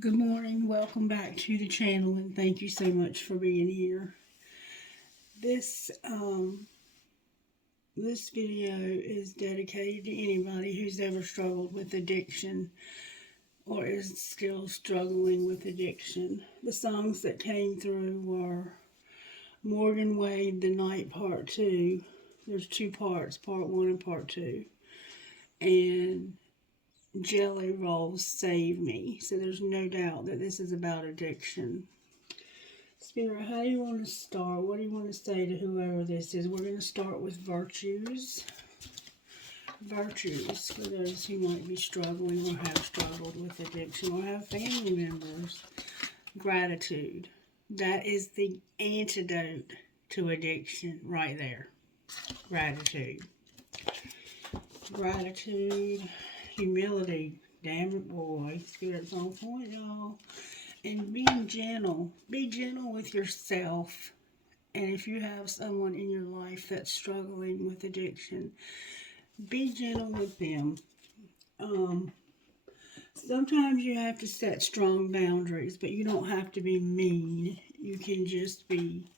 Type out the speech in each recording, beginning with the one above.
Good morning, welcome back to the channel, and thank you so much for being here. This this video is dedicated to anybody who's ever struggled with addiction or is still struggling with addiction. The songs that came through were Morgan Wade, The Night Part 2. There's two parts, Part 1 and Part 2. And Jelly Rolls Save Me. So there's no doubt that this is about addiction. Spirit, how do you want to start? What do you want to say to whoever this is? We're going to start with virtues. Virtues for those who might be struggling or have struggled with addiction or have family members. Gratitude. That is the antidote to addiction right there. Gratitude. Gratitude. Humility. Damn it, boy. Spirit's on point, y'all. And being gentle. Be gentle with yourself. And if you have someone in your life that's struggling with addiction, be gentle with them. Sometimes you have to set strong boundaries, but you don't have to be mean. You can just be,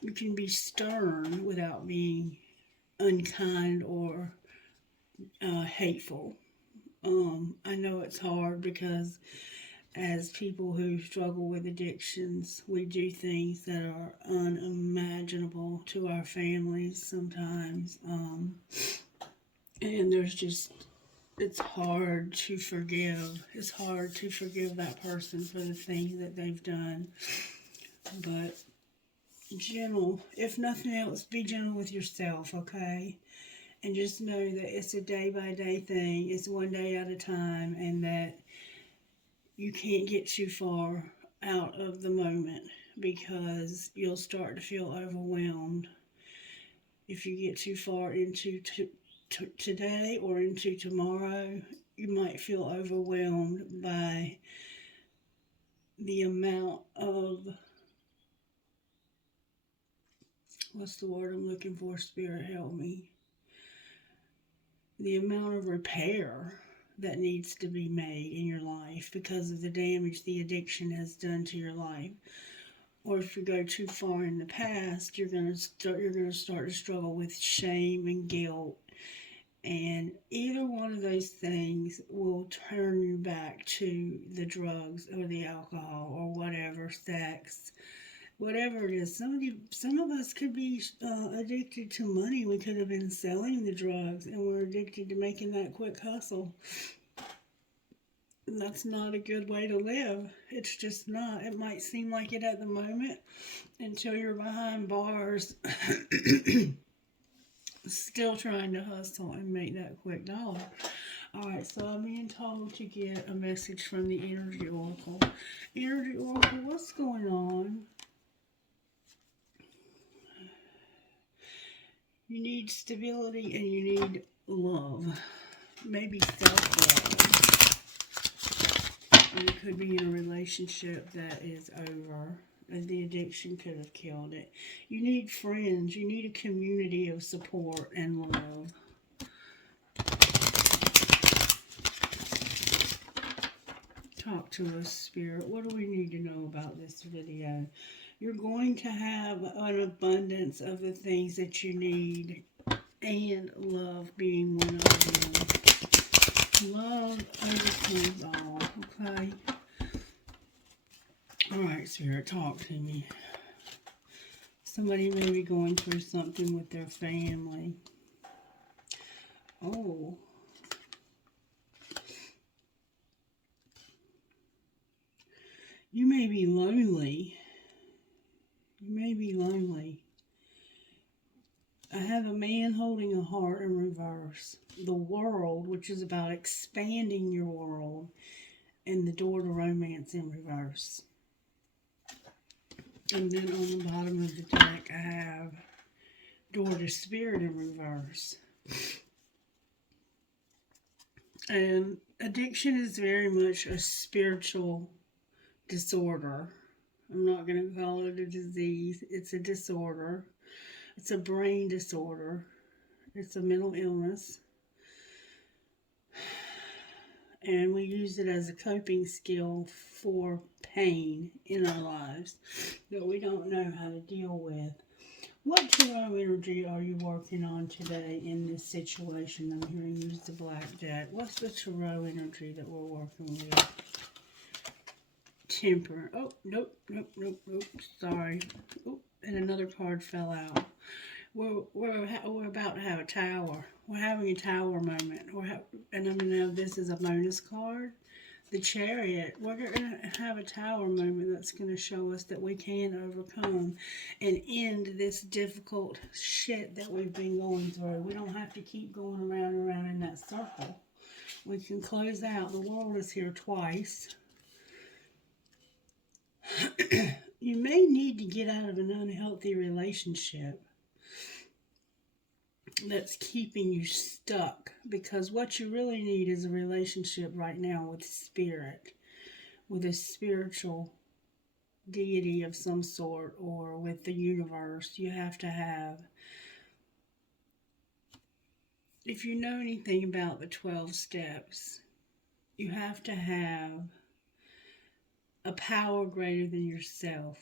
you can be stern without being unkind or hateful. I know it's hard because as people who struggle with addictions, we do things that are unimaginable to our families sometimes. And it's hard to forgive. It's hard to forgive that person for the things that they've done. But gentle, if nothing else, be gentle with yourself, okay? And just know that it's a day by day thing. It's one day at a time, and that you can't get too far out of the moment because you'll start to feel overwhelmed. If you get too far into today or into tomorrow, you might feel overwhelmed by the amount of, what's the word I'm looking for? Spirit, help me. The amount of repair that needs to be made in your life because of the damage the addiction has done to your life. Or if you go too far in the past, you're gonna start to struggle with shame and guilt. And either one of those things will turn you back to the drugs or the alcohol or whatever, sex, whatever it is. Some of us could be addicted to money. We could have been selling the drugs, and we're addicted to making that quick hustle. And that's not a good way to live. It's just not. It might seem like it at the moment until you're behind bars, still trying to hustle and make that quick dollar. Alright, so I'm being told to get a message from the Energy Oracle. Energy Oracle, what's going on? You need stability and you need love. Maybe self-love. And it could be in a relationship that is over. And the addiction could have killed it. You need friends. You need a community of support and love. Talk to us, Spirit. What do we need to know about this video? You're going to have an abundance of the things that you need, and love being one of them. Love overcomes all, okay? Alright, Spirit, talk to me. Somebody may be going through something with their family. Oh. You may be lonely. You may be lonely. I have a man holding a heart in reverse. The world, which is about expanding your world, and the door to romance in reverse. And then on the bottom of the deck, I have door to spirit in reverse. And addiction is very much a spiritual disorder. I'm not going to call it a disease. It's a disorder. It's a brain disorder. It's a mental illness. and we use it as a coping skill for pain in our lives that we don't know how to deal with. What tarot energy are you working on today in this situation? I'm hearing use the blackjack. What's the tarot energy that we're working with? Temper. Oh, nope, nope, nope, nope. Sorry. Oh, and another card fell out. We're about to have a tower. We're having a tower moment. And I know this is a bonus card. The Chariot. We're going to have a tower moment that's going to show us that we can overcome and end this difficult shit that we've been going through. We don't have to keep going around and around in that circle. We can close out. The world is here twice. You may need to get out of an unhealthy relationship that's keeping you stuck, because what you really need is a relationship right now with spirit, with a spiritual deity of some sort, or with the universe. You have to have, if you know anything about the 12 steps, you have to have a power greater than yourself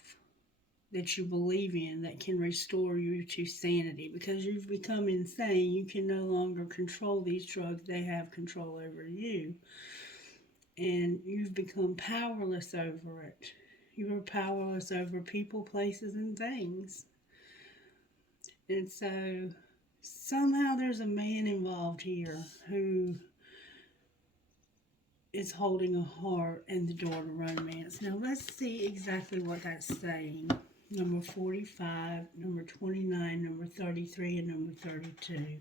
that you believe in that can restore you to sanity, because you've become insane. You can no longer control these drugs. They have control over you, and you've become powerless over it. You are powerless over people, places, and things. And so somehow there's a man involved here who is holding a heart and the door to romance. Now let's see exactly what that's saying. Number 45, number 29, number 33, and number 32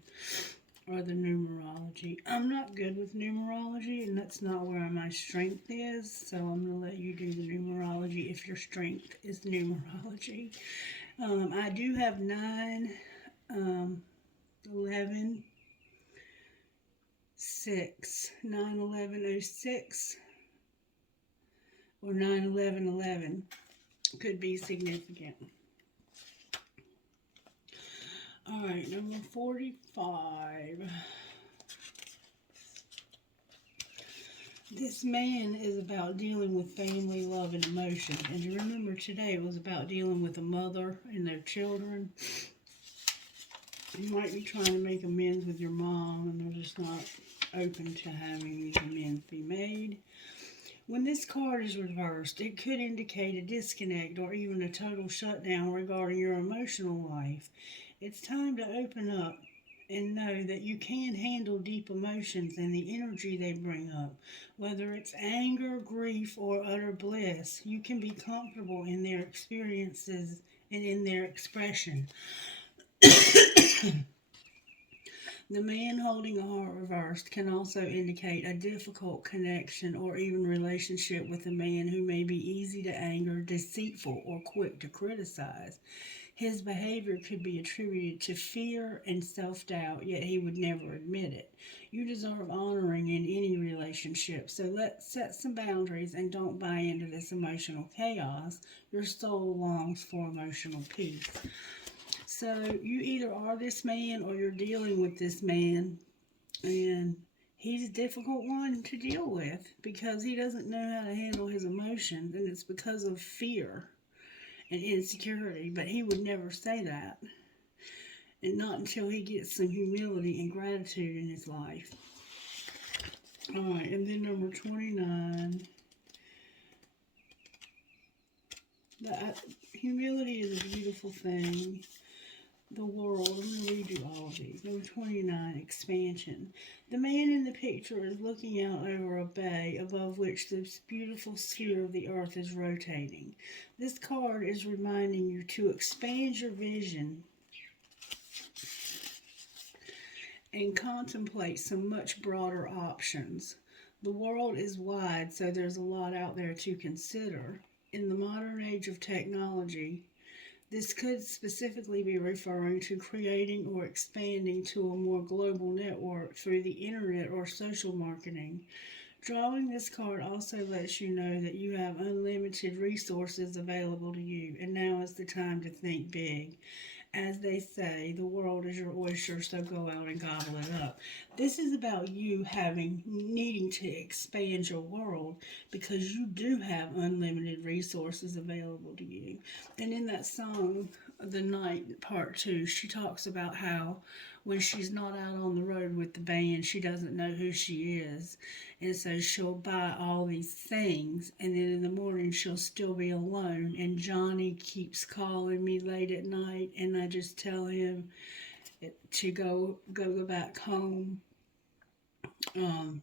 are the numerology. I'm not good with numerology, and that's not where my strength is, so I'm going to let you do the numerology if your strength is numerology. I do have 9, 11, 6, 9, 11, 06, or 9, 11, 11. Could be significant. Alright, number 45. This man is about dealing with family, love, and emotion. And you remember today it was about dealing with a mother and their children. You might be trying to make amends with your mom, and they're just not open to having these amends be made. When this card is reversed, it could indicate a disconnect or even a total shutdown regarding your emotional life. It's time to open up and know that you can handle deep emotions and the energy they bring up. Whether it's anger, grief, or utter bliss, you can be comfortable in their experiences and in their expression. The man holding a heart reversed can also indicate a difficult connection or even relationship with a man who may be easy to anger, deceitful, or quick to criticize. His behavior could be attributed to fear and self-doubt, yet he would never admit it. You deserve honoring in any relationship, so let's set some boundaries and don't buy into this emotional chaos. Your soul longs for emotional peace. So you either are this man or you're dealing with this man, and he's a difficult one to deal with because he doesn't know how to handle his emotions, and it's because of fear and insecurity, but he would never say that, and not until he gets some humility and gratitude in his life. Alright, and then number 29. Humility is a beautiful thing. The world. I'm going to read you all of these. Number 29, expansion. The man in the picture is looking out over a bay above which this beautiful sphere of the earth is rotating. This card is reminding you to expand your vision and contemplate some much broader options. The world is wide, so there's a lot out there to consider. In the modern age of technology, this could specifically be referring to creating or expanding to a more global network through the internet or social marketing. Drawing this card also lets you know that you have unlimited resources available to you, and now is the time to think big. As they say, the world is your oyster, so go out and gobble it up. This is about you needing to expand your world because you do have unlimited resources available to you. And in that song, The Night Part 2, she talks about how when she's not out on the road with the band, she doesn't know who she is. And so she'll buy all these things, and then in the morning she'll still be alone. And Johnny keeps calling me late at night, and I just tell him to go back home.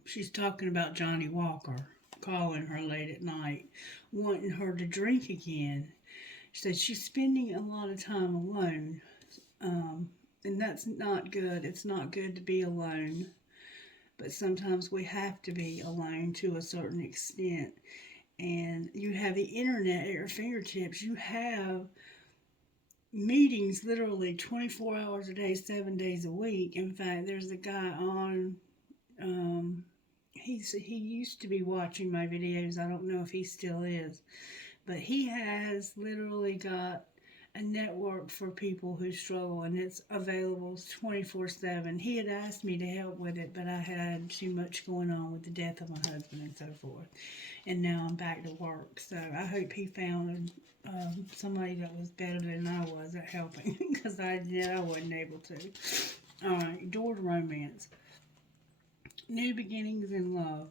She's talking about Johnny Walker calling her late at night, wanting her to drink again. She said she's spending a lot of time alone, and that's not good. It's not good to be alone, but sometimes we have to be alone to a certain extent. And you have the internet at your fingertips. You have meetings literally 24 hours a day, 7 days a week. In fact, there's a guy on. He used to be watching my videos. I don't know if he still is, but he has literally got a network for people who struggle, and it's available 24/7. He had asked me to help with it, but I had too much going on with the death of my husband and so forth. And now I'm back to work. So I hope he found somebody that was better than I was at helping because I wasn't able to. All right, door to romance. New beginnings in love.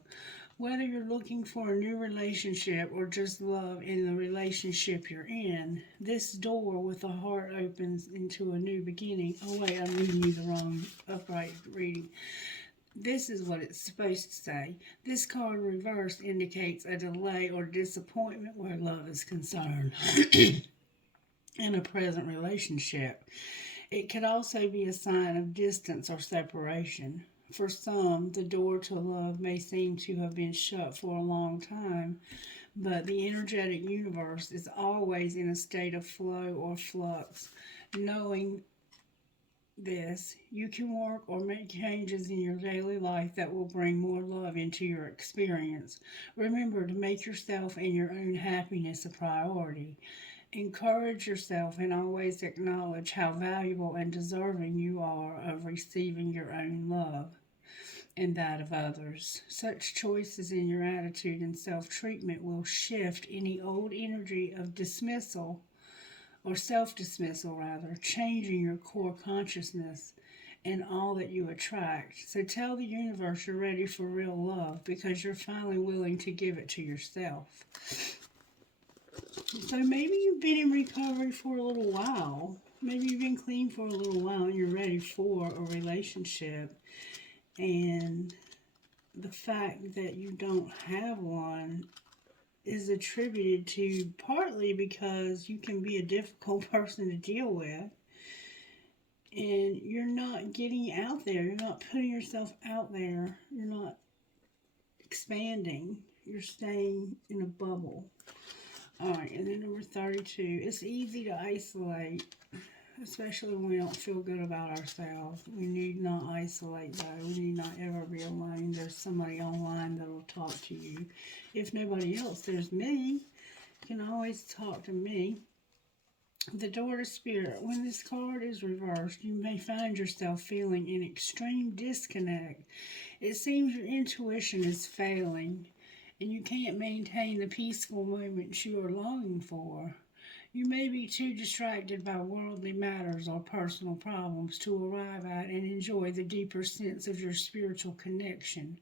Whether you're looking for a new relationship or just love in the relationship you're in, this door with a heart opens into a new beginning. Oh, wait, I'm reading you the wrong upright reading. This is what it's supposed to say. This card reversed indicates a delay or disappointment where love is concerned in a present relationship. It could also be a sign of distance or separation. For some, the door to love may seem to have been shut for a long time, but the energetic universe is always in a state of flow or flux. Knowing this, you can work or make changes in your daily life that will bring more love into your experience. Remember to make yourself and your own happiness a priority. Encourage yourself and always acknowledge how valuable and deserving you are of receiving your own love and that of others. Such choices in your attitude and self treatment will shift any old energy of dismissal or self dismissal, rather, changing your core consciousness and all that you attract. So tell the universe you're ready for real love because you're finally willing to give it to yourself. So maybe you've been in recovery for a little while. Maybe you've been clean for a little while and you're ready for a relationship. And the fact that you don't have one is attributed to partly because you can be a difficult person to deal with. And you're not getting out there. You're not putting yourself out there. You're not expanding. You're staying in a bubble. Alright, and then number 32. It's easy to isolate, especially when we don't feel good about ourselves. We need not isolate, though. We need not ever be alone. There's somebody online that will talk to you. If nobody else, there's me. You can always talk to me. The door to spirit. When this card is reversed, you may find yourself feeling an extreme disconnect. It seems your intuition is failing, and you can't maintain the peaceful moments you are longing for. You may be too distracted by worldly matters or personal problems to arrive at and enjoy the deeper sense of your spiritual connection.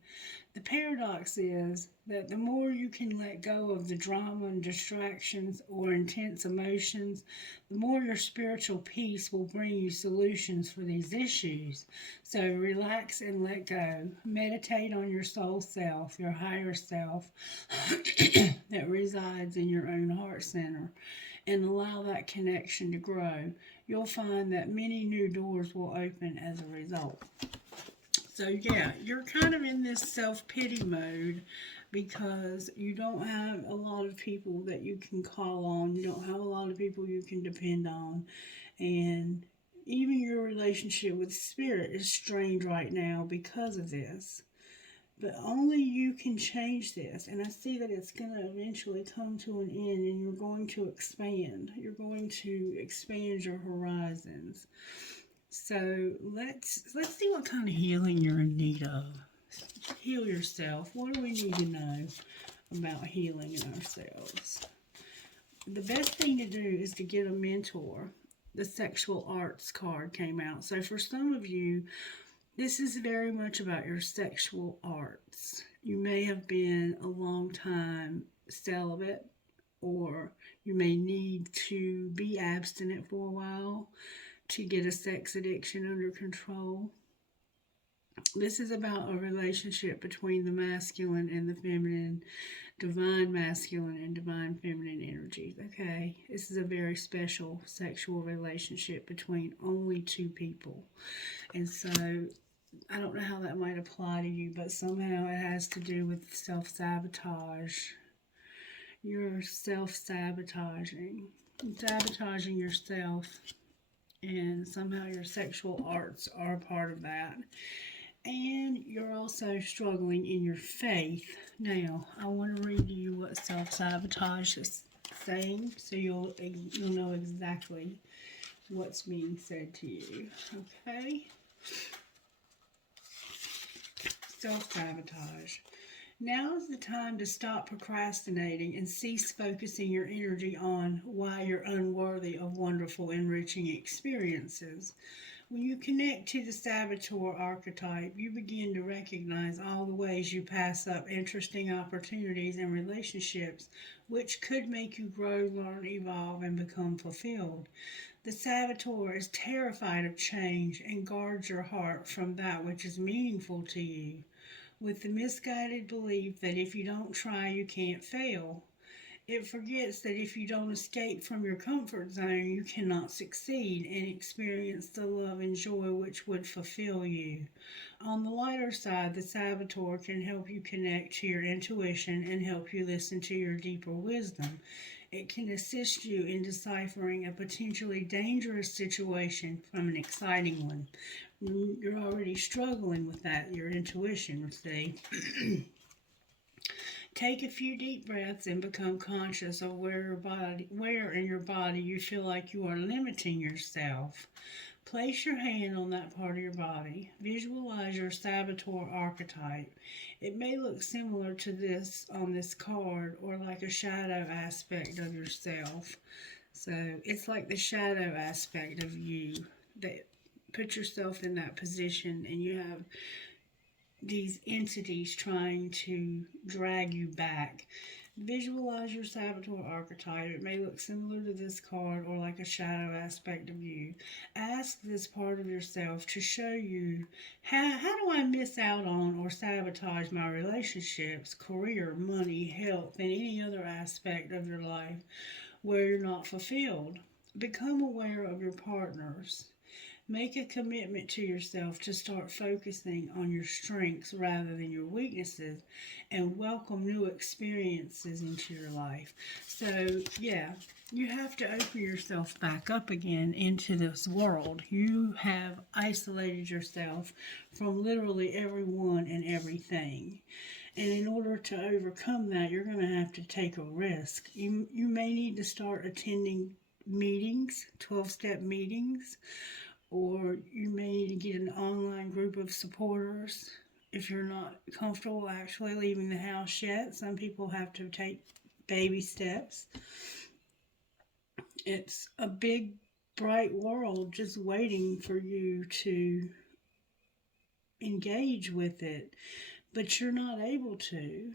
The paradox is that the more you can let go of the drama and distractions or intense emotions, the more your spiritual peace will bring you solutions for these issues. So relax and let go. Meditate on your soul self, your higher self that resides in your own heart center, and allow that connection to grow. You'll find that many new doors will open as a result. So yeah, you're kind of in this self-pity mode because you don't have a lot of people that you can call on. You don't have a lot of people you can depend on. And even your relationship with spirit is strained right now because of this. But only you can change this. And I see that it's going to eventually come to an end and you're going to expand. You're going to expand your horizons. So let's see what kind of healing you're in need of. Heal yourself. What do we need to know about healing in ourselves? The best thing to do is to get a mentor. The sexual arts card came out. So for some of you, this is very much about your sexual arts. You may have been a long time celibate, or you may need to be abstinent for a while to get a sex addiction under control. This is about a relationship between the masculine and the feminine, divine masculine and divine feminine energies. Okay, this is a very special sexual relationship between only two people. And so I don't know how that might apply to you, but somehow it has to do with self sabotage. You're self sabotaging yourself, and somehow your sexual arts are a part of that. And you're also struggling in your faith. Now, I want to read you what self sabotage is saying, so you'll know exactly what's being said to you. Okay. Self-sabotage. Now is the time to stop procrastinating and cease focusing your energy on why you're unworthy of wonderful, enriching experiences. When you connect to the saboteur archetype, you begin to recognize all the ways you pass up interesting opportunities and relationships which could make you grow, learn, evolve, and become fulfilled. The saboteur is terrified of change and guards your heart from that which is meaningful to you, with the misguided belief that if you don't try, you can't fail. It forgets that if you don't escape from your comfort zone, you cannot succeed and experience the love and joy which would fulfill you. On the lighter side, the saboteur can help you connect to your intuition and help you listen to your deeper wisdom. It can assist you in deciphering a potentially dangerous situation from an exciting one. You're already struggling with that, your intuition, see. Take a few deep breaths and become conscious of where in your body you feel like you are limiting yourself. Place your hand on that part of your body. Visualize your saboteur archetype. It may look similar to this on this card or like a shadow aspect of yourself. So it's like the shadow aspect of you that put yourself in that position, and you have these entities trying to drag you back. Visualize your saboteur archetype. It may look similar to this card or like a shadow aspect of you. Ask this part of yourself to show you how do I miss out on or sabotage my relationships, career, money, health, and any other aspect of your life where you're not fulfilled. Become aware of your partners. Make a commitment to yourself to start focusing on your strengths rather than your weaknesses, and welcome new experiences into your life. So, yeah, you have to open yourself back up again into this world. You have isolated yourself from literally everyone and everything. And in order to overcome that, you're going to have to take a risk. You may need to start attending meetings, 12-step meetings, or you may need to get an online group of supporters if you're not comfortable actually leaving the house yet. Some people have to take baby steps. It's a big, bright world just waiting for you to engage with it, but you're not able to.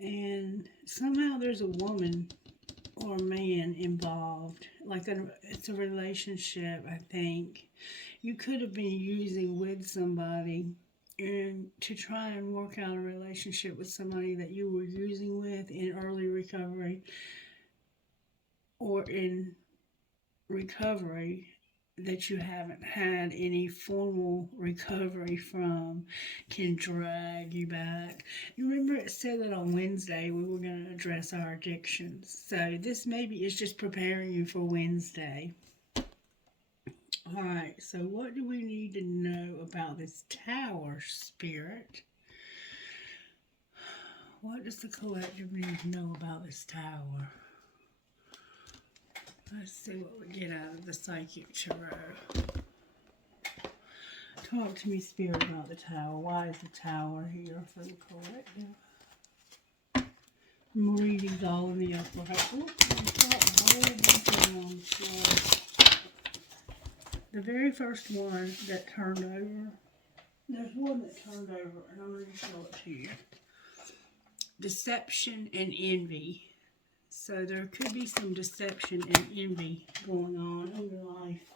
And somehow there's a woman or a man involved. It's a relationship, I think. You could have been using with somebody and to try and work out a relationship with somebody that you were using with in early recovery or in recovery that you haven't had any formal recovery from, can drag you back. You remember it said that on Wednesday we were going to address our addictions. So this maybe is just preparing you for Wednesday. Alright, so what do we need to know about this Tower spirit? What does the collective need to know about this Tower? Let's see what we get out of the Psychic Tarot. Talk to me, Spirit, about the Tower. Why is the Tower here for the collective? I'm reading these all in the upper half. Oops, I dropped a whole bunch of them on the floor. The very first one that turned over, there's one that turned over, and I'm going to show it to you. Deception and envy. So there could be some deception and envy going on in your life.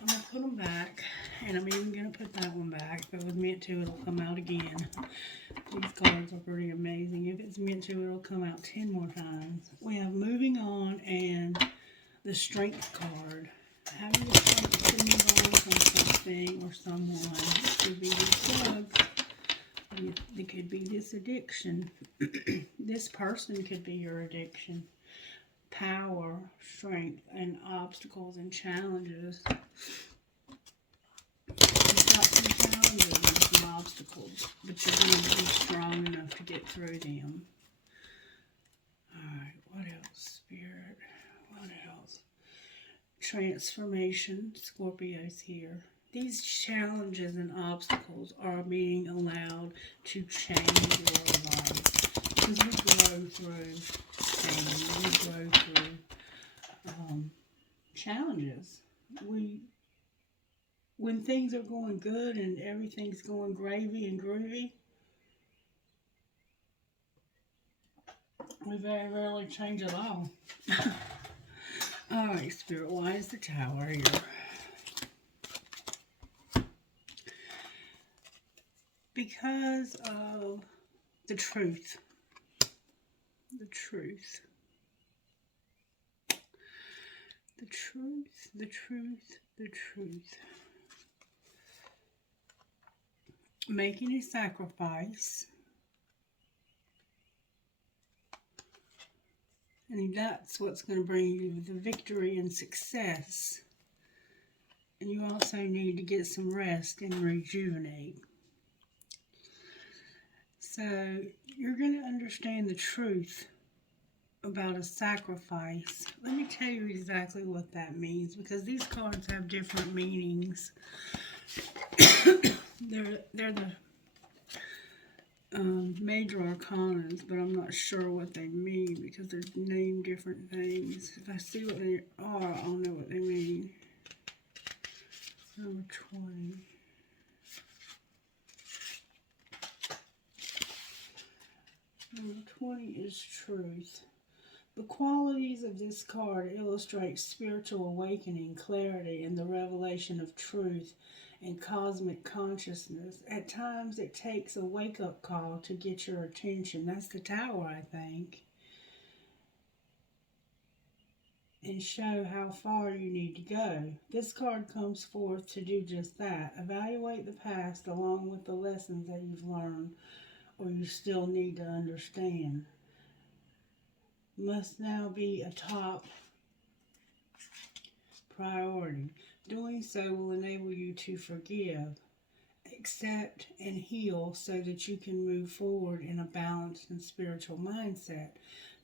I'm going to put them back, and I'm even going to put that one back. If it was meant to, it'll come out again. These cards are pretty amazing. If it's meant to, it'll come out 10 more times. We have moving on and the strength card. Having the strength to move on from something or someone. It could be these drugs. It could be this addiction. This person could be your addiction. Power, strength, and obstacles and challenges. You've got some challenges and some obstacles, but you're going to be strong enough to get through them. Alright, what else, Spirit? What else? Transformation. Scorpio's here. These challenges and obstacles are being allowed to change your life. Because we grow through pain, we grow through challenges. When things are going good and everything's going gravy and groovy, we very rarely change at all. Alright, Spirit, why is the Tower here? Because of the truth. The truth. The truth, the truth, the truth. Making a sacrifice. And that's what's going to bring you the victory and success. And you also need to get some rest and rejuvenate. So you're going to understand the truth about a sacrifice. Let me tell you exactly what that means, because these cards have different meanings. they're the major arcanas, but I'm not sure what they mean because they're named different things. If I see what they are, I'll know what they mean. Number 20. Number 20 is truth. The qualities of this card illustrate spiritual awakening, clarity, and the revelation of truth and cosmic consciousness. At times, it takes a wake-up call to get your attention. That's the Tower, I think. And show how far you need to go. This card comes forth to do just that. Evaluate the past along with the lessons that you've learned or you still need to understand. Must now be a top priority. Doing so will enable you to forgive, accept, and heal so that you can move forward in a balanced and spiritual mindset.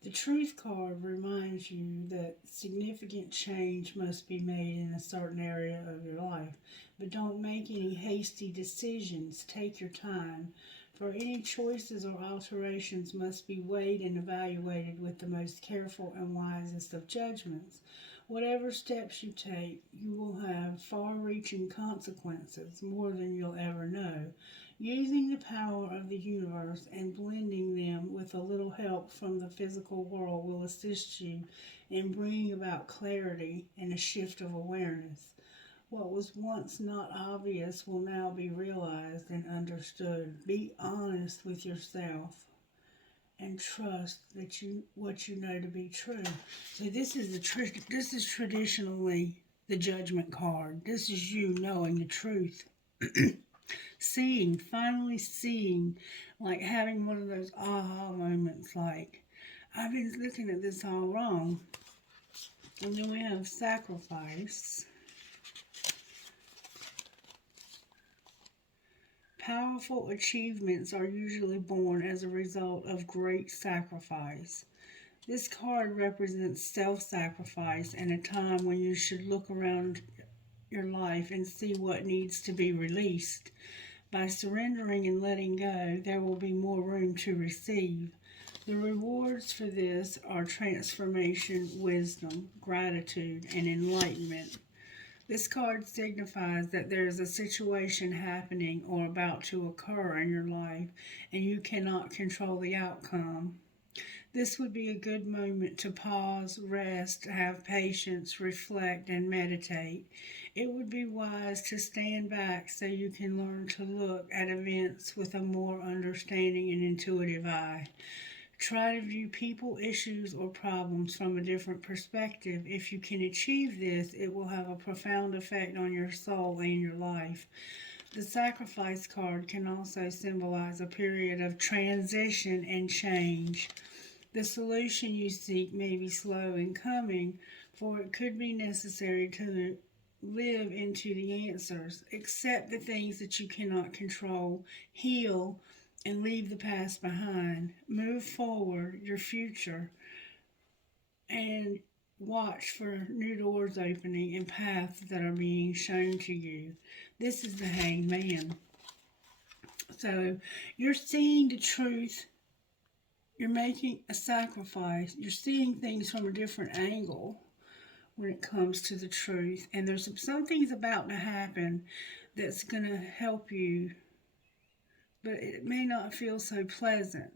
The Truth card reminds you that significant change must be made in a certain area of your life. But don't make any hasty decisions. Take your time. For any choices or alterations must be weighed and evaluated with the most careful and wisest of judgments. Whatever steps you take, you will have far-reaching consequences, more than you'll ever know. Using the power of the universe and blending them with a little help from the physical world will assist you in bringing about clarity and a shift of awareness. What was once not obvious will now be realized and understood. Be honest with yourself and trust that what you know to be true. So this is traditionally the Judgment card. This is you knowing the truth. Finally seeing, like having one of those aha moments, like, I've been looking at this all wrong. And then we have sacrifice. Powerful achievements are usually born as a result of great sacrifice. This card represents self sacrifice and a time when you should look around your life and see what needs to be released. By surrendering and letting go, there will be more room to receive. The rewards for this are transformation, wisdom, gratitude, and enlightenment. This card signifies that there is a situation happening or about to occur in your life and you cannot control the outcome. This would be a good moment to pause, rest, have patience, reflect, and meditate. It would be wise to stand back so you can learn to look at events with a more understanding and intuitive eye. Try to view people, issues, or problems from a different perspective. If you can achieve this, it will have a profound effect on your soul and your life. The sacrifice card can also symbolize a period of transition and change. The solution you seek may be slow in coming, for it could be necessary to live into the answers. Accept the things that you cannot control, heal, and leave the past behind. Move forward your future and watch for new doors opening and paths that are being shown to you. This is the Hanged Man. So you're seeing the truth. You're making a sacrifice. You're seeing things from a different angle when it comes to the truth. And there's something's about to happen that's going to help you, but it may not feel so pleasant.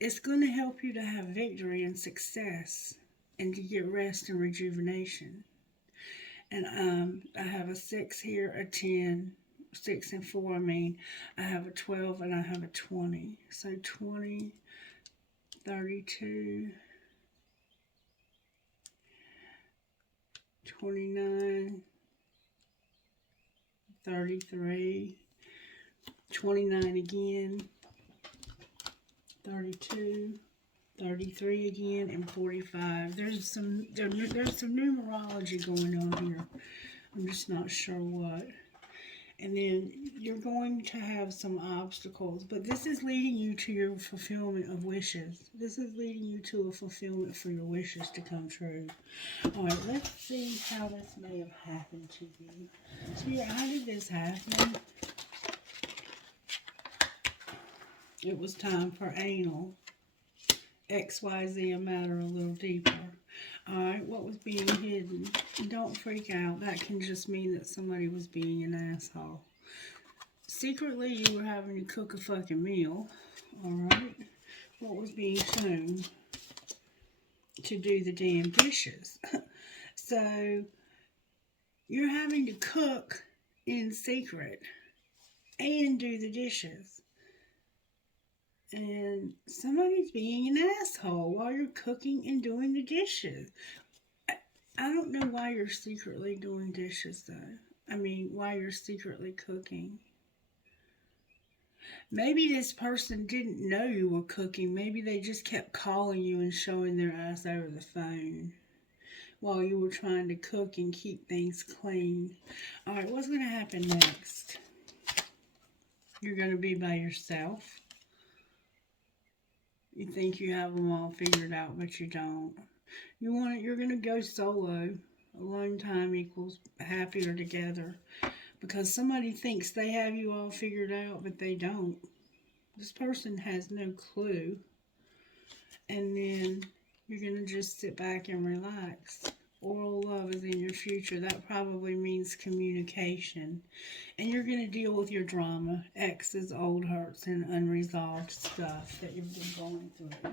It's going to help you to have victory and success and to get rest and rejuvenation. And I have a 6 here, a 10, 6 and 4, I mean. I have a 12 and I have a 20. So 20, 32, 29, 33, 29 again, 32, 33 again, and 45. There's some numerology going on here. I'm just not sure what. And then you're going to have some obstacles, but this is leading you to your fulfillment of wishes. This is leading you to a fulfillment for your wishes to come true. All right, let's see how this may have happened to you. Spirit, how did this happen? It was time for anal. XYZ, a matter a little deeper. Alright, what was being hidden? Don't freak out. That can just mean that somebody was being an asshole. Secretly, you were having to cook a fucking meal. Alright? What was being shown? To do the damn dishes. So, you're having to cook in secret and do the dishes. And somebody's being an asshole while you're cooking and doing the dishes. I don't know why you're secretly doing dishes, though. I mean, why you're secretly cooking. Maybe this person didn't know you were cooking. Maybe they just kept calling you and showing their ass over the phone while you were trying to cook and keep things clean. Alright, what's going to happen next? You're going to be by yourself. You think you have them all figured out, but you don't. You're going to go solo. Alone time equals happier together. Because somebody thinks they have you all figured out, but they don't. This person has no clue. And then you're going to just sit back and relax. Oral love is in your future. That probably means communication. And you're going to deal with your drama, exes, old hurts, and unresolved stuff that you've been going through.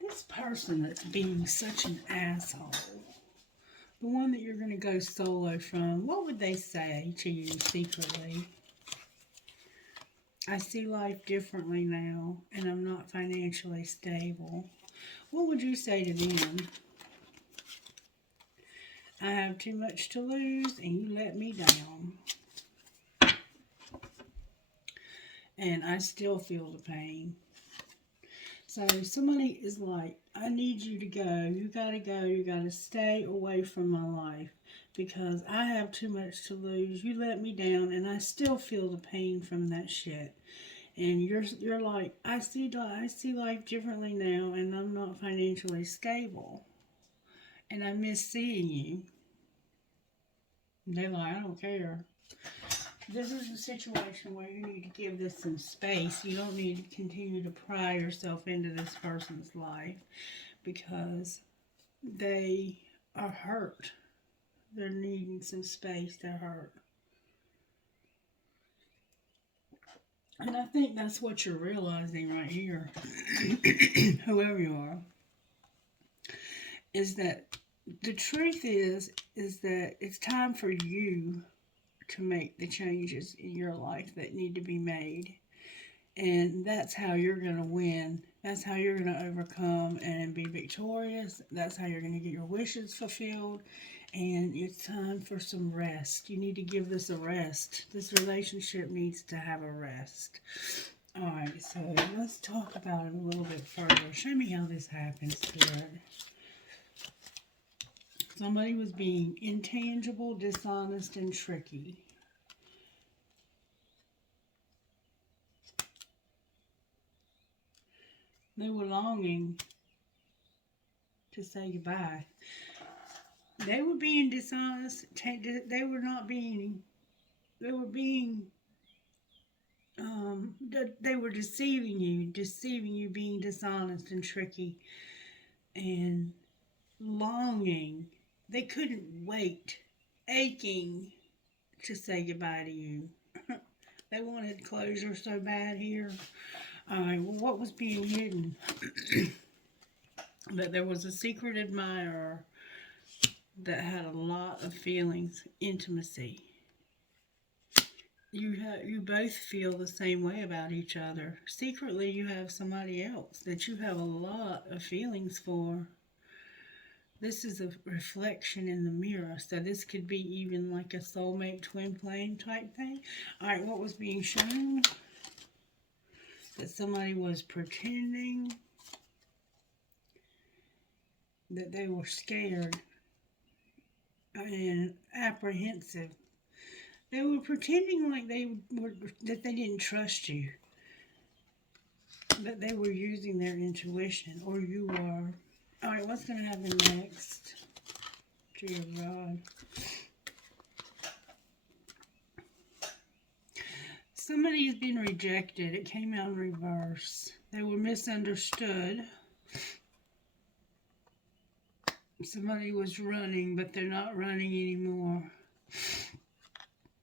This person that's being such an asshole, the one that you're going to go solo from, what would they say to you secretly? I see life differently now, and I'm not financially stable. What would you say to them? I have too much to lose, and you let me down. And I still feel the pain. So somebody is like, I need you to go. You gotta go. You gotta stay away from my life because I have too much to lose. You let me down, and I still feel the pain from that shit. And you're like, I see life differently now, and I'm not financially stable, and I miss seeing you. And they're like, I don't care. This is a situation where you need to give this some space. You don't need to continue to pry yourself into this person's life because they are hurt. They're needing some space. They're hurt. And I think that's what you're realizing right here, whoever you are, is that the truth is that it's time for you to make the changes in your life that need to be made. And that's how you're going to win. That's how you're going to overcome and be victorious. That's how you're going to get your wishes fulfilled. And it's time for some rest. You need to give this a rest. This relationship needs to have a rest. Alright, so let's talk about it a little bit further. Show me how this happens, Spirit. Somebody was being intangible, dishonest, and tricky. They were longing to say goodbye. They were being dishonest. They were not being. They were being. They were deceiving you, being dishonest and tricky, and longing. They couldn't wait, aching to say goodbye to you. They wanted closure so bad here. Alright, well, what was being hidden? That there was a secret admirer that had a lot of feelings, intimacy. You both feel the same way about each other. Secretly, you have somebody else that you have a lot of feelings for. This is a reflection in the mirror, so this could be even like a soulmate twin flame type thing. Alright, what was being shown? That somebody was pretending that they were scared and apprehensive. They were pretending like that they didn't trust you, that they were using their intuition, or you are. All right, what's going to happen next? Dear God. Somebody has been rejected. It came out in reverse. They were misunderstood. Somebody was running, but they're not running anymore.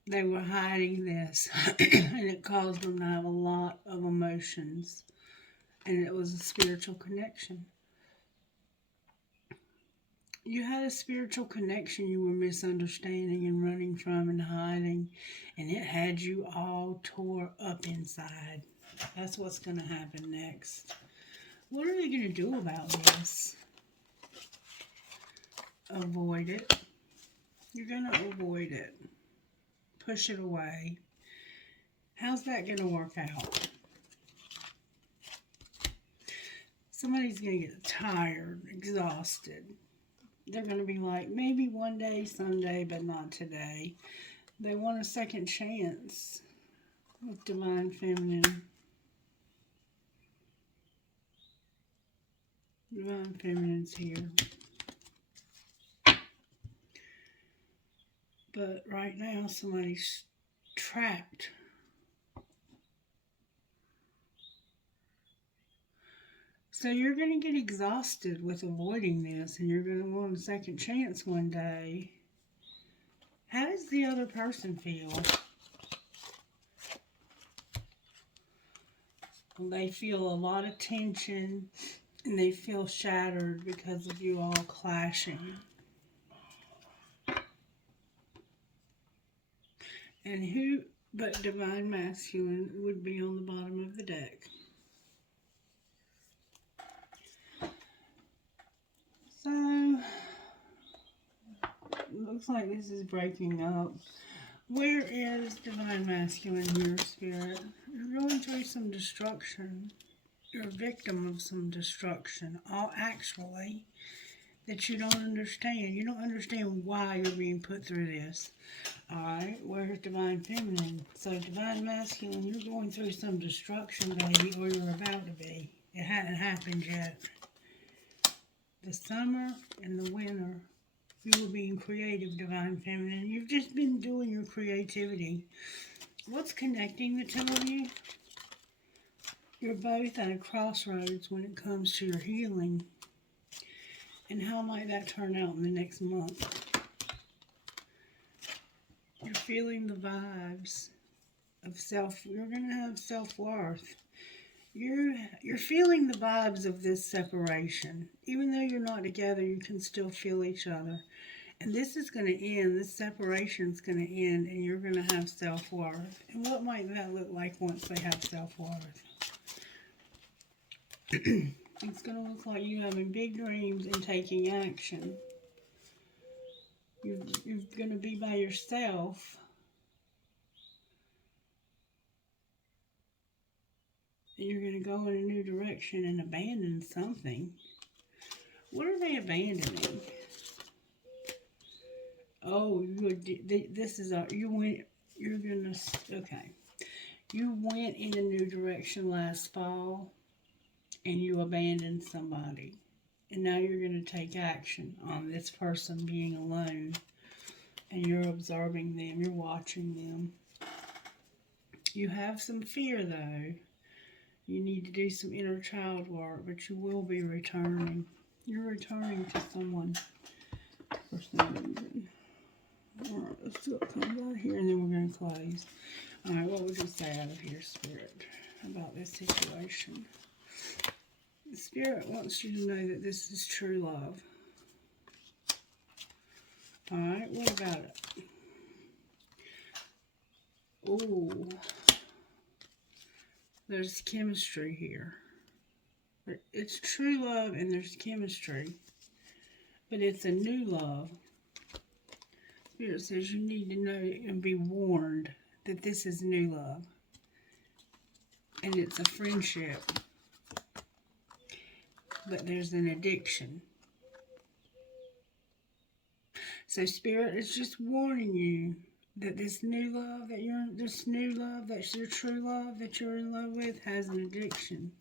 They were hiding this, and it caused them to have a lot of emotions. And it was a spiritual connection. You had a spiritual connection you were misunderstanding and running from and hiding, and it had you all tore up inside. That's what's going to happen next. What are they going to do about this? Avoid it. You're going to avoid it. Push it away. How's that going to work out? Somebody's going to get tired, exhausted. They're going to be like, maybe one day, someday, but not today. They want a second chance with Divine Feminine. Divine Feminine's here. But right now, somebody's trapped. So you're going to get exhausted with avoiding this, and you're going to want a second chance one day. How does the other person feel? Well, they feel a lot of tension, and they feel shattered because of you all clashing. And who but Divine Masculine would be on the bottom of the deck? So, looks like this is breaking up. Where is Divine Masculine here, Spirit? You're going through some destruction. You're a victim of some destruction. All actually, that you don't understand. You don't understand why you're being put through this. Alright, where's Divine Feminine? So Divine Masculine, you're going through some destruction, baby, or you're about to be. It hadn't happened yet. The summer and the winter, you were being creative, Divine Feminine. You've just been doing your creativity. What's connecting the two of you? You're both at a crossroads when it comes to your healing. And how might that turn out in the next month? You're feeling the vibes of you're going to have self-worth. You're feeling the vibes of this separation. Even though you're not together, you can still feel each other. And this is going to end. This separation is going to end, and you're going to have self-worth. And what might that look like once they have self-worth? It's going to look like you having big dreams and taking action. You're going to be by yourself. And you're going to go in a new direction and abandon something. What are they abandoning? Oh, okay. You went in a new direction last fall and you abandoned somebody. And now you're going to take action on this person being alone. And you're observing them, you're watching them. You have some fear though. You need to do some inner child work, but you will be returning. You're returning to someone for some reason. Alright, let's see what comes out here and then we're going to close. Alright, what would you say out of your spirit about this situation? The Spirit wants you to know that this is true love. Alright, what about it? Ooh. There's chemistry here. It's true love and there's chemistry. But it's a new love. Spirit says you need to know and be warned that this is new love. And it's a friendship. But there's an addiction. So Spirit is just warning you that this new love that's your true love that you're in love with has an addiction.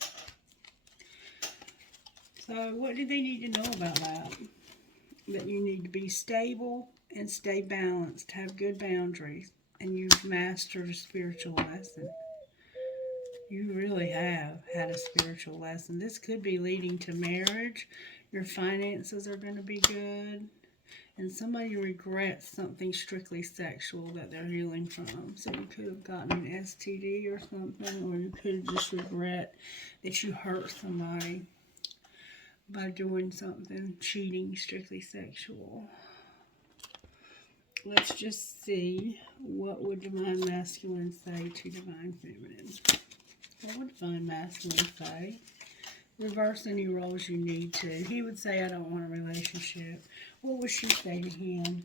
So what do they need to know about that? That you need to be stable and stay balanced, have good boundaries, and you've mastered a spiritual lesson. You really have had a spiritual lesson. This could be leading to marriage. Your finances are going to be good. And somebody regrets something strictly sexual that they're healing from. So you could have gotten an STD or something, or you could just regret that you hurt somebody by doing something, cheating, strictly sexual. Let's just see, what would Divine Masculine say to Divine Feminine? What would Divine Masculine say? Reverse any roles you need to. He would say, I don't want a relationship. What would she say to him?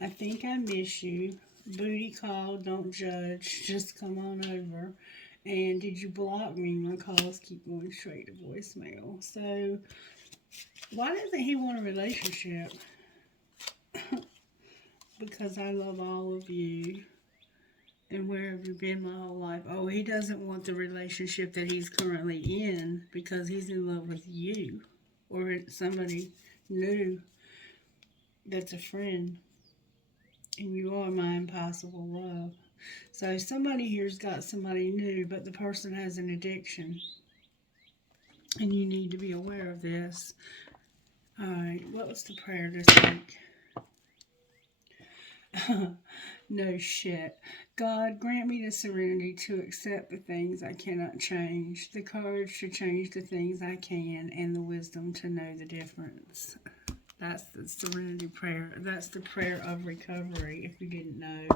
I think I miss you. Booty call, don't judge. Just come on over. And did you block me? My calls keep going straight to voicemail. So, why doesn't he want a relationship? Because I love all of you. And where have you been my whole life? Oh, he doesn't want the relationship that he's currently in because he's in love with you. Or somebody new that's a friend. And you are my impossible love. So somebody here's got somebody new, but the person has an addiction. And you need to be aware of this. Alright, what was the prayer this week? No shit. God, grant me the serenity to accept the things I cannot change, the courage to change the things I can, and the wisdom to know the difference. That's the serenity prayer. That's the prayer of recovery, if you didn't know.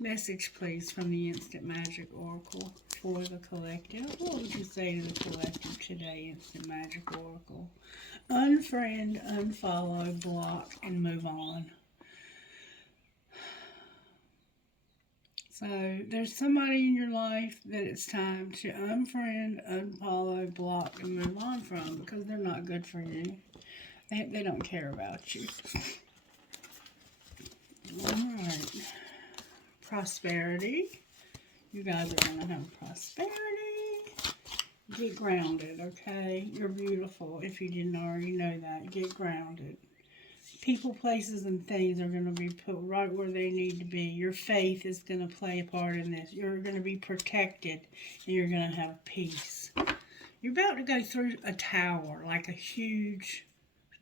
Message, please, from the Instant Magic Oracle for the collective. What would you say to the collective today, Instant Magic Oracle? Unfriend, unfollow, block, and move on. So there's somebody in your life that it's time to unfriend, unfollow, block, and move on from because they're not good for you. They don't care about you. Alright. Prosperity. You guys are going to have prosperity. Get grounded, okay? You're beautiful if you didn't already know that. Get grounded. People, places, and things are going to be put right where they need to be. Your faith is going to play a part in this. You're going to be protected, and you're going to have peace. You're about to go through a tower, like a huge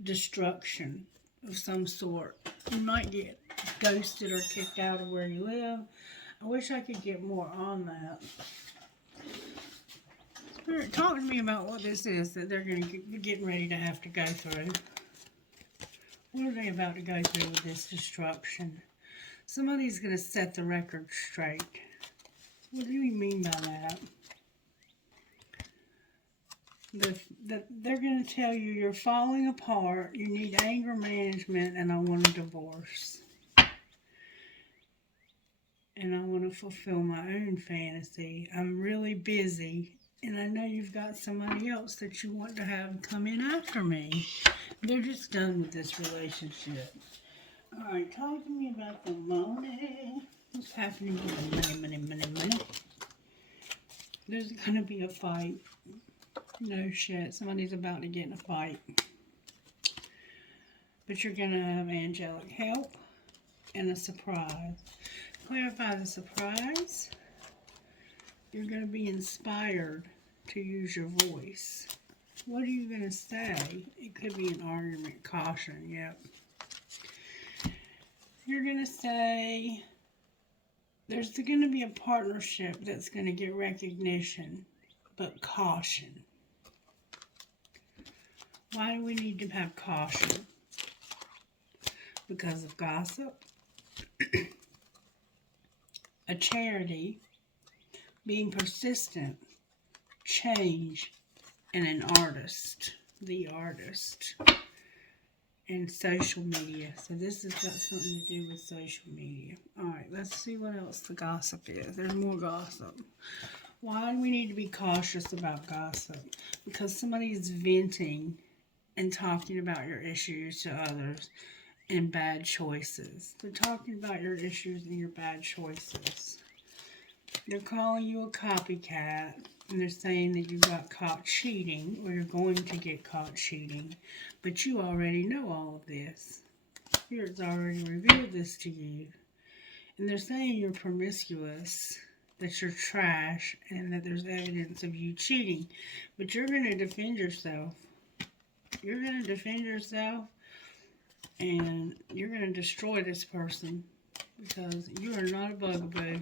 destruction of some sort. You might get ghosted or kicked out of where you live. I wish I could get more on that. Spirit, talk to me about what this is that they're going to be getting ready to have to go through. What are they about to go through with this destruction? Somebody's going to set the record straight. What do you mean by that? They're going to tell you you're falling apart, you need anger management, and I want a divorce. And I want to fulfill my own fantasy. I'm really busy, and I know you've got somebody else that you want to have come in after me. They're just done with this relationship. Alright, talk to me about the money. What's happening with the money? There's going to be a fight. No shit. Somebody's about to get in a fight. But you're going to have angelic help and a surprise. Clarify the surprise. You're going to be inspired to use your voice. What are you going to say? It could be an argument. Caution, yep. You're going to say there's going to be a partnership that's going to get recognition, but caution. Why do we need to have caution? Because of gossip, a charity, being persistent, change, and an artist, the artist, and social media. So this has got something to do with social media. Alright, let's see what else the gossip is. There's more gossip. Why do we need to be cautious about gossip? Because somebody is venting and talking about your issues to others and bad choices. They're talking about your issues and your bad choices. They're calling you a copycat, and they're saying that you got caught cheating, or you're going to get caught cheating, but you already know all of this. Spirit's already revealed this to you. And they're saying you're promiscuous, that you're trash, and that there's evidence of you cheating. But you're going to defend yourself. You're going to defend yourself, and you're going to destroy this person, because you are not a bugaboo.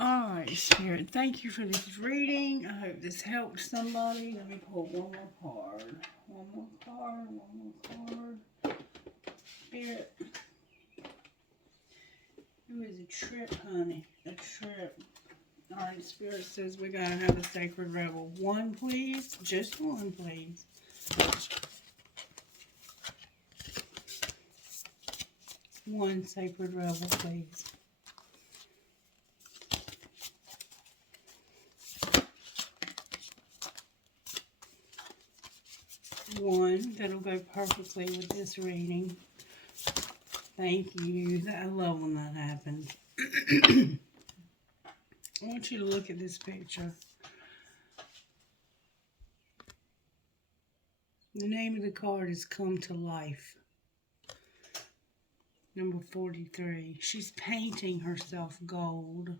Alright, Spirit, thank you for this reading. I hope this helped somebody. Let me pull one more card. One more card. Spirit. Who is a trip, honey? A trip. Alright, Spirit says we gotta have a sacred rebel. One, please. Just one, please. One sacred rebel, please. One that'll go perfectly with this reading. Thank you. I love when that happens. I want you to look at this picture. The name of the card is Come to Life. Number 43. She's painting herself gold.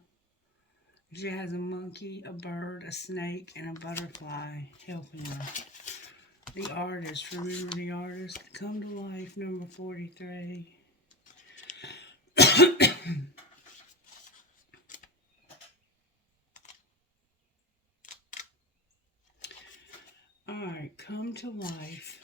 She has a monkey, a bird, a snake, and a butterfly helping her. The artist. Remember the artist? Come to Life, number 43. Alright, come to life.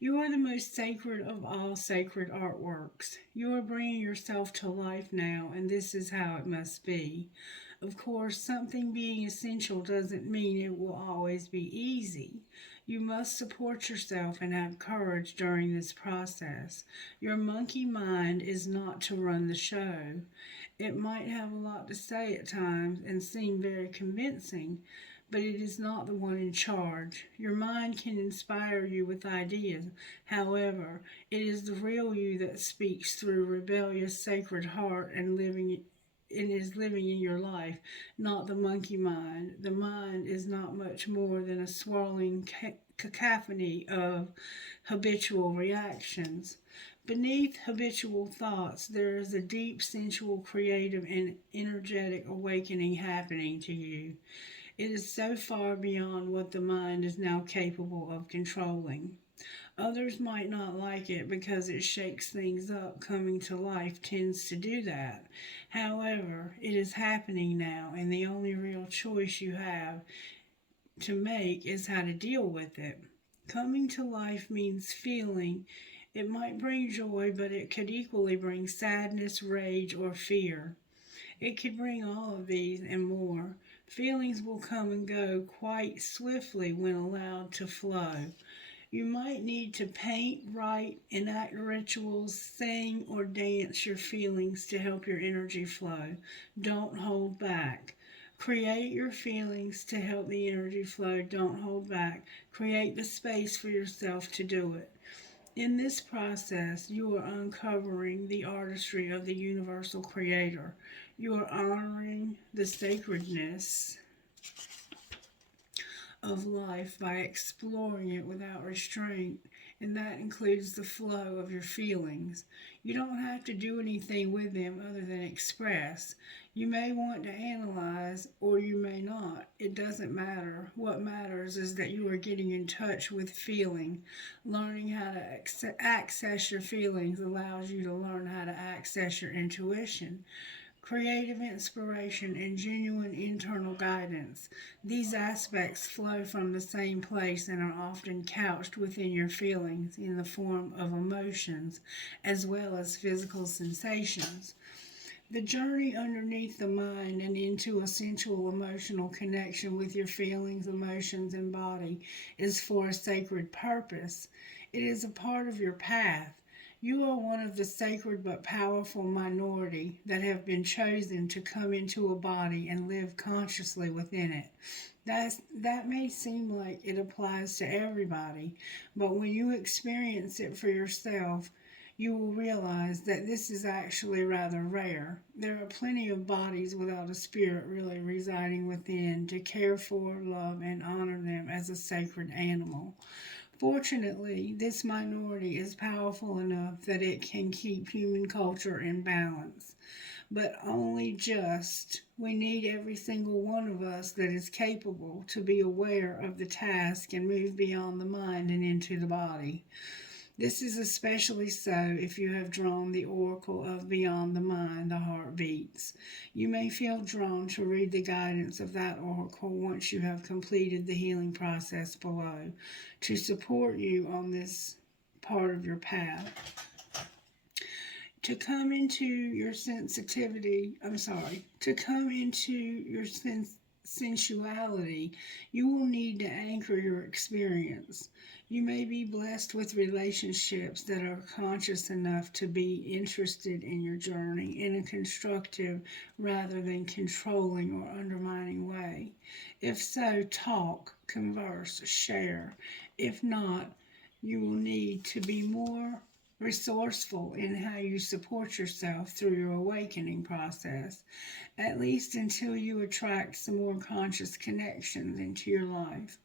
You are the most sacred of all sacred artworks. You are bringing yourself to life now, and this is how it must be. Of course, something being essential doesn't mean it will always be easy. You must support yourself and have courage during this process. Your monkey mind is not to run the show. It might have a lot to say at times and seem very convincing, but it is not the one in charge. Your mind can inspire you with ideas. However, it is the real you that speaks through rebellious sacred heart and is living in your life, not the monkey mind. The mind is not much more than a swirling cacophony of habitual reactions. Beneath habitual thoughts, there is a deep, sensual, creative, and energetic awakening happening to you. It is so far beyond what the mind is now capable of controlling. Others might not like it because it shakes things up. Coming to life tends to do that. However, it is happening now, and the only real choice you have to make is how to deal with it. Coming to life means feeling. It might bring joy, but it could equally bring sadness, rage, or fear. It could bring all of these and more. Feelings will come and go quite swiftly when allowed to flow. You might need to paint, write, enact rituals, sing, or dance your feelings to help your energy flow. Don't hold back. Create your feelings to help the energy flow. Don't hold back. Create the space for yourself to do it. In this process, you are uncovering the artistry of the universal creator. You are honoring the sacredness of life by exploring it without restraint, and that includes the flow of your feelings. You don't have to do anything with them other than express. You may want to analyze, or you may not. It doesn't matter. What matters is that you are getting in touch with feeling. Learning how to access your feelings allows you to learn how to access your intuition, creative inspiration, and genuine internal guidance. These aspects flow from the same place and are often couched within your feelings in the form of emotions as well as physical sensations. The journey underneath the mind and into a sensual emotional connection with your feelings, emotions, and body is for a sacred purpose. It is a part of your path. You are one of the sacred but powerful minority that have been chosen to come into a body and live consciously within it. That may seem like it applies to everybody, but when you experience it for yourself, you will realize that this is actually rather rare. There are plenty of bodies without a spirit really residing within to care for, love, and honor them as a sacred animal. Fortunately, this minority is powerful enough that it can keep human culture in balance. But only just. We need every single one of us that is capable to be aware of the task and move beyond the mind and into the body. This is especially so if you have drawn the oracle of Beyond the Mind, the Heart Beats. You may feel drawn to read the guidance of that oracle once you have completed the healing process below to support you on this part of your path. To come into your sensuality, you will need to anchor your experience. You may be blessed with relationships that are conscious enough to be interested in your journey in a constructive rather than controlling or undermining way. If so, talk, converse, share. If not, you will need to be more resourceful in how you support yourself through your awakening process, at least until you attract some more conscious connections into your life.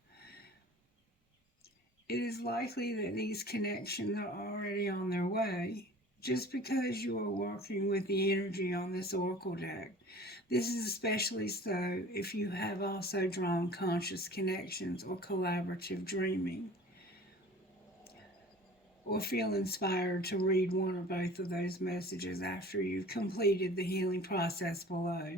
It is likely that these connections are already on their way, just because you are working with the energy on this oracle deck. This is especially so if you have also drawn conscious connections or collaborative dreaming, or feel inspired to read one or both of those messages after you've completed the healing process below.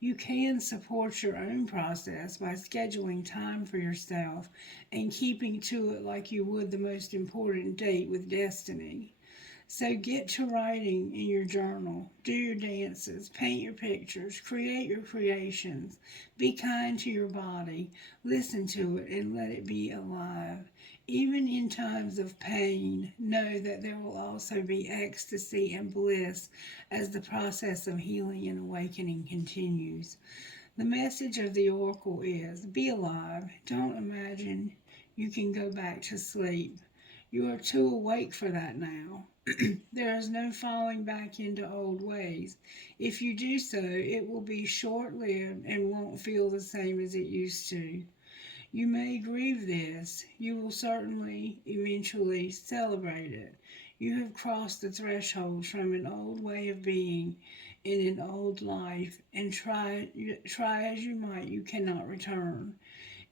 You can support your own process by scheduling time for yourself and keeping to it like you would the most important date with destiny. So get to writing in your journal, do your dances, paint your pictures, create your creations. Be kind to your body, listen to it, and let it be alive. Even in times of pain, know that there will also be ecstasy and bliss as the process of healing and awakening continues. The message of the oracle is be alive. Don't imagine you can go back to sleep. You are too awake for that now. There is no falling back into old ways. If you do so, it will be short lived and won't feel the same as it used to. You may grieve this. You will certainly eventually celebrate it. You have crossed the threshold from an old way of being in an old life, and try as you might, you cannot return.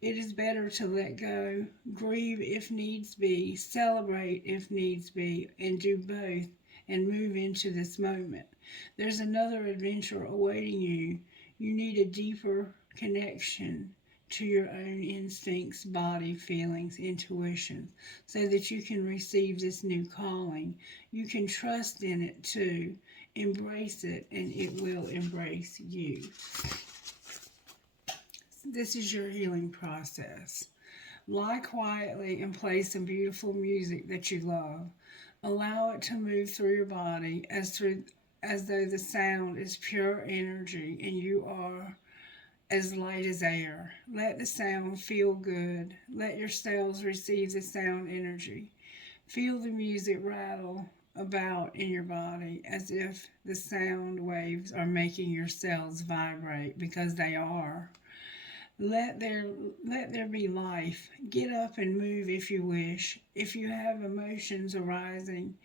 It is better to let go, grieve if needs be, celebrate if needs be, and do both and move into this moment. There's another adventure awaiting you. You need a deeper connection to your own instincts, body, feelings, intuitions, so that you can receive this new calling. You can trust in it too. Embrace it, and it will embrace you. This is your healing process. Lie quietly and play some beautiful music that you love. Allow it to move through your body as though the sound is pure energy and you are as light as air. Let the sound feel good. Let your cells receive the sound energy. Feel the music rattle about in your body as if the sound waves are making your cells vibrate, because they are. Let there let there be life. Get up and move if you wish. If you have emotions arising,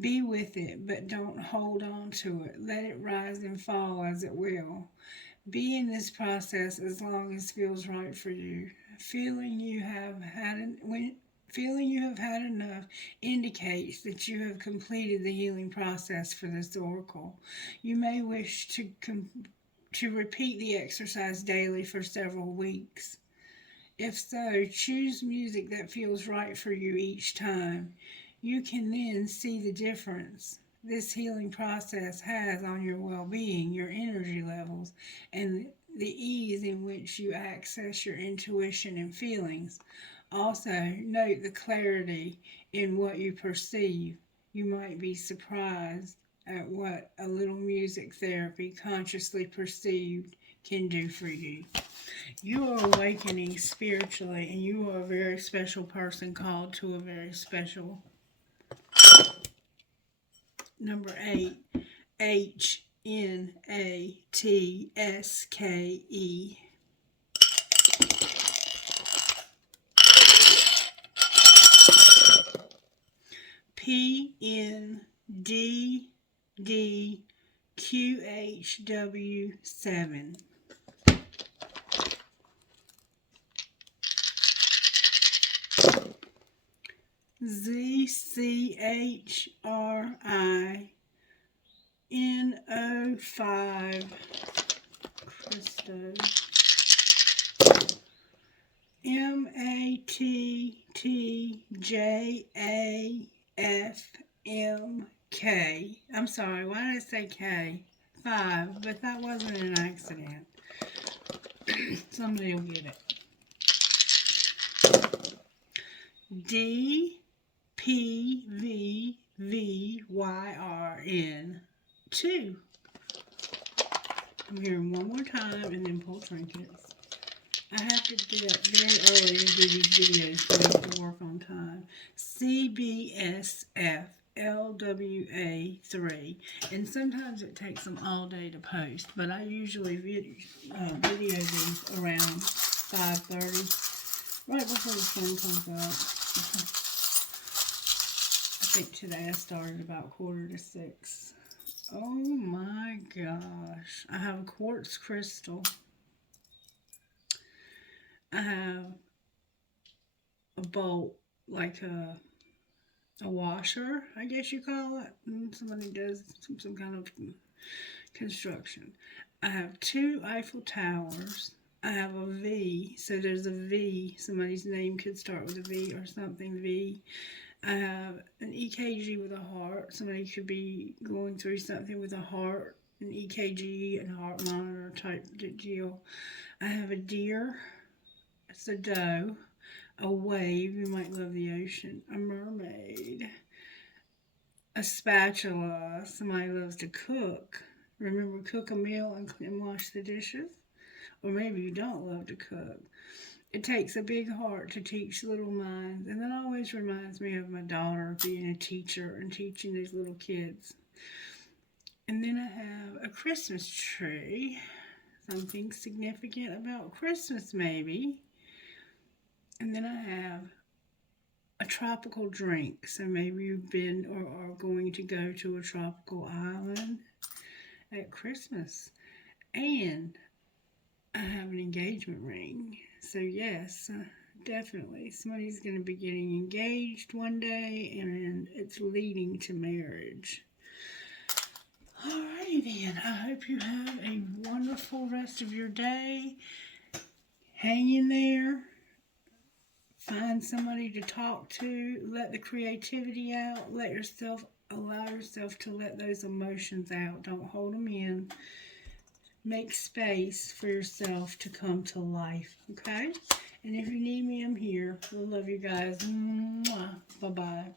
be with it, but don't hold on to it. Let it rise and fall as it will. Be in this process as long as feels right for you. Feeling you have had enough indicates that you have completed the healing process for this oracle. You may wish to repeat the exercise daily for several weeks. If so, choose music that feels right for you each time. You can then see the difference this healing process has on your well being, your energy levels, and the ease in which you access your intuition and feelings. Also, note the clarity in what you perceive. You might be surprised at what a little music therapy, consciously perceived, can do for you. You are awakening spiritually, and you are a very special person called to a very special. Number 8, HNATSKE. PNDDQHW7. ZCHRINO5 Christo. MATTJAFMK. I'm sorry, why did I say K? 5, but that wasn't an accident. Somebody will get it. DPVVYRN2. I'm hearing one more time and then pull trinkets. I have to get up very early to do these videos so I have to work on time. CBSFLWA3. And sometimes it takes them all day to post, but I usually video these around 5:30, right before the sun comes up. I think today I started about 5:45. Oh my gosh. I have a quartz crystal. I have a bolt, like a washer, I guess you call it. Somebody does some kind of construction. I have 2 Eiffel Towers. I have a V, so there's a V. Somebody's name could start with a V or something, V. I have an EKG with a heart. Somebody could be going through something with a heart, an EKG and heart monitor type deal. I have a deer. It's a doe. A wave. You might love the ocean. A mermaid. A spatula. Somebody loves to cook. Remember, cook a meal and wash the dishes? Or maybe you don't love to cook. It takes a big heart to teach little minds, and that always reminds me of my daughter being a teacher and teaching these little kids. And then I have a Christmas tree, something significant about Christmas, maybe. And then I have a tropical drink, so maybe you've been or are going to go to a tropical island at Christmas. And I have an engagement ring. So, yes, definitely. Somebody's going to be getting engaged one day and it's leading to marriage. Alrighty then. I hope you have a wonderful rest of your day. Hang in there. Find somebody to talk to. Let the creativity out. Allow yourself to let those emotions out. Don't hold them in. Make space for yourself to come to life, okay? And if you need me, I'm here. I love you guys. Mwah. Bye-bye.